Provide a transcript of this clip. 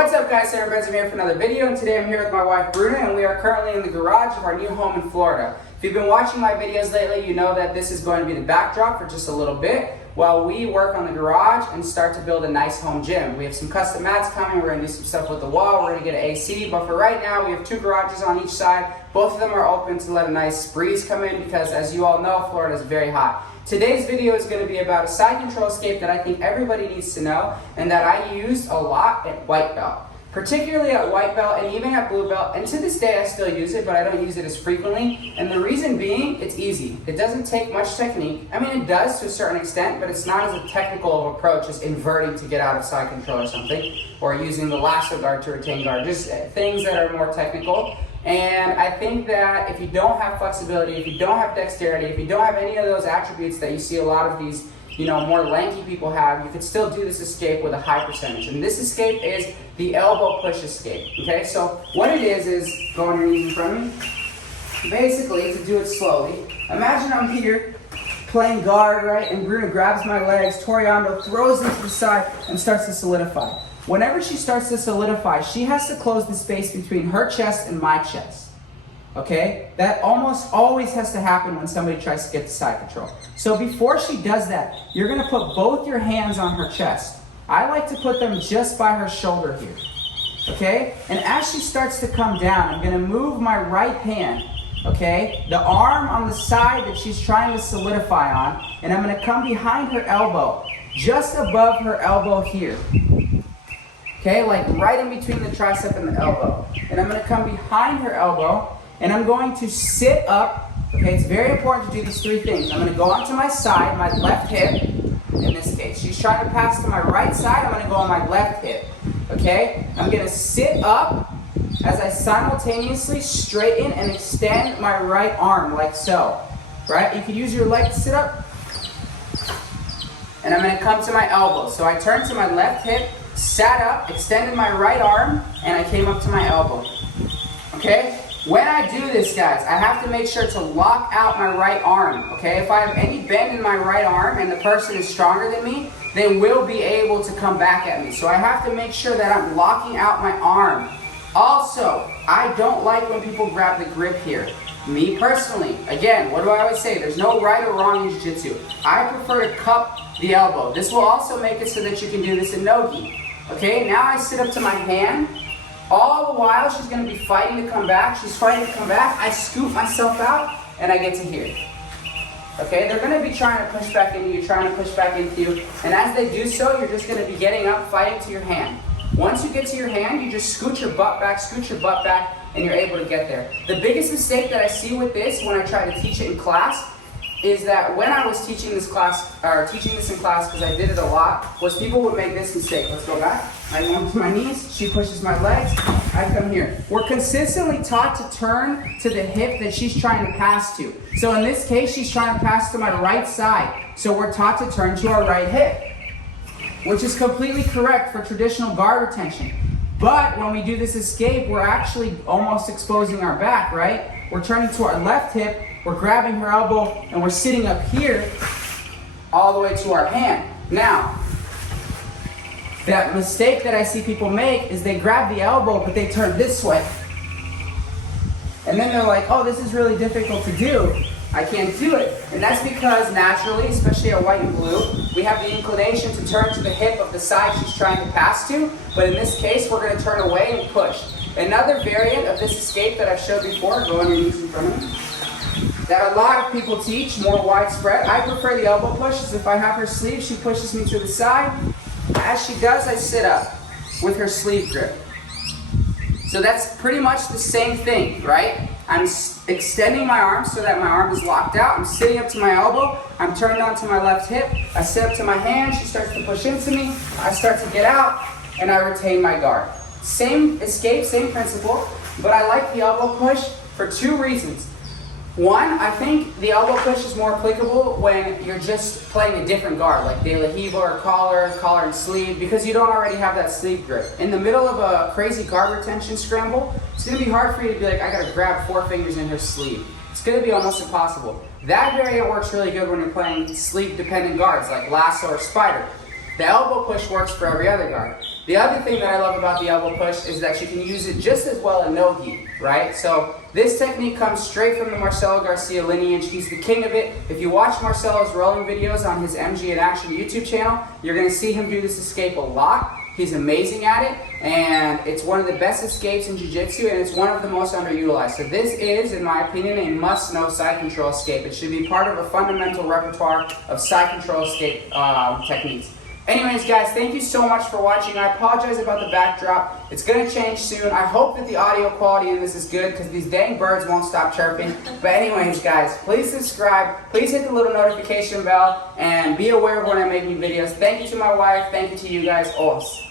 What's up guys, Sarah Benson here for another video, and today I'm here with my wife Bruna, and we are currently in the garage of our new home in Florida. If you've been watching my videos lately, you know that this is going to be the backdrop for just a little bit while we work on the garage and start to build a nice home gym. We have some custom mats coming, we're going to do some stuff with the wall, we're going to get an AC, but for right now we have two garages on each side. Both of them are open to let a nice breeze come in because, as you all know, Florida is very hot. Today's video is going to be about a side control escape that I think everybody needs to know and that I used a lot at white belt. Particularly at white belt and even at blue belt, and to this day I still use it, but I don't use it as frequently. And the reason being, it's easy. It doesn't take much technique. I mean, it does to a certain extent, but it's not as a technical of approach as inverting to get out of side control or something, or using the lasso guard to retain guard, just things that are more technical. And I think that if you don't have flexibility, if you don't have dexterity, if you don't have any of those attributes that you see a lot of these, more lanky people have, you could still do this escape with a high percentage. And this escape is the elbow push escape. Okay, so what it is go on your knees in front of me. Basically, to do it slowly, imagine I'm here playing guard, right? And Bruna grabs my legs, Toriando throws them to the side and starts to solidify. Whenever she starts to solidify, she has to close the space between her chest and my chest. Okay, that almost always has to happen when somebody tries to get to side control. So before she does that, you're going to put both your hands on her chest. I like to put them just by her shoulder here. Okay, and as she starts to come down, I'm going to move my right hand, okay, the arm on the side that she's trying to solidify on, and I'm going to come behind her elbow, just above her elbow here. Okay, like right in between the tricep and the elbow. And I'm going to come behind her elbow, and I'm going to sit up. Okay, it's very important to do these three things. I'm going to go onto my side, my left hip, in this case. She's trying to pass to my right side, I'm going to go on my left hip. Okay, I'm going to sit up as I simultaneously straighten and extend my right arm, like so. Right, you can use your leg to sit up. And I'm going to come to my elbow. So I turn to my left hip, sat up, extended my right arm, and I came up to my elbow. Okay? When I do this, guys, I have to make sure to lock out my right arm. Okay? If I have any bend in my right arm and the person is stronger than me, they will be able to come back at me. So I have to make sure that I'm locking out my arm. Also, I don't like when people grab the grip here. Me personally, again, what do I always say? There's no right or wrong in jiu-jitsu. I prefer to cup the elbow. This will also make it so that you can do this in no-gi. Okay, now I sit up to my hand. All the while she's going to be fighting to come back. She's fighting to come back. I scoop myself out and I get to here. Okay, they're going to be trying to push back into you, trying to push back into you. And as they do so, you're just going to be getting up, fighting to your hand. Once you get to your hand, you just scoot your butt back, and you're able to get there. The biggest mistake that I see with this when I try to teach it in class is that when I was teaching this in class, because I did it a lot, was people would make this mistake. Let's go back. I go onto my knees, she pushes my legs, I come here. We're consistently taught to turn to the hip that she's trying to pass to. So in this case, she's trying to pass to my right side. So we're taught to turn to our right hip, which is completely correct for traditional guard retention. But when we do this escape, we're actually almost exposing our back, right? We're turning to our left hip, we're grabbing her elbow, and we're sitting up here all the way to our hand. Now, that mistake that I see people make is they grab the elbow, but they turn this way. And then they're like, oh, this is really difficult to do. I can't do it. And that's because naturally, especially at white and blue, we have the inclination to turn to the hip of the side she's trying to pass to. But in this case, we're going to turn away and push. Another variant of this escape that I've showed before, go on your knees in front of me, that a lot of people teach, more widespread. I prefer the elbow push, is if I have her sleeve, she pushes me to the side. As she does, I sit up with her sleeve grip. So that's pretty much the same thing, right? I'm extending my arm so that my arm is locked out. I'm sitting up to my elbow. I'm turned onto my left hip. I sit up to my hand. She starts to push into me. I start to get out, and I retain my guard. Same escape, same principle, but I like the elbow push for two reasons. One, I think the elbow push is more applicable when you're just playing a different guard, like De La Hiva or collar and sleeve, because you don't already have that sleeve grip. In the middle of a crazy guard retention scramble, it's going to be hard for you to be like, I got to grab 4 fingers in her sleeve. It's going to be almost impossible. That variant works really good when you're playing sleeve-dependent guards, like lasso or spider. The elbow push works for every other guard. The other thing that I love about the elbow push is that you can use it just as well in no-gi, right? So this technique comes straight from the Marcelo Garcia lineage. He's the king of it. If you watch Marcelo's rolling videos on his MG in Action YouTube channel, you're going to see him do this escape a lot. He's amazing at it, and it's one of the best escapes in Jiu-Jitsu, and it's one of the most underutilized. So this is, in my opinion, a must-know side control escape. It should be part of a fundamental repertoire of side control escape techniques. Anyways, guys, thank you so much for watching. I apologize about the backdrop. It's going to change soon. I hope that the audio quality in this is good because these dang birds won't stop chirping. But anyways, guys, please subscribe. Please hit the little notification bell and be aware of when I make new videos. Thank you to my wife. Thank you to you guys. Os.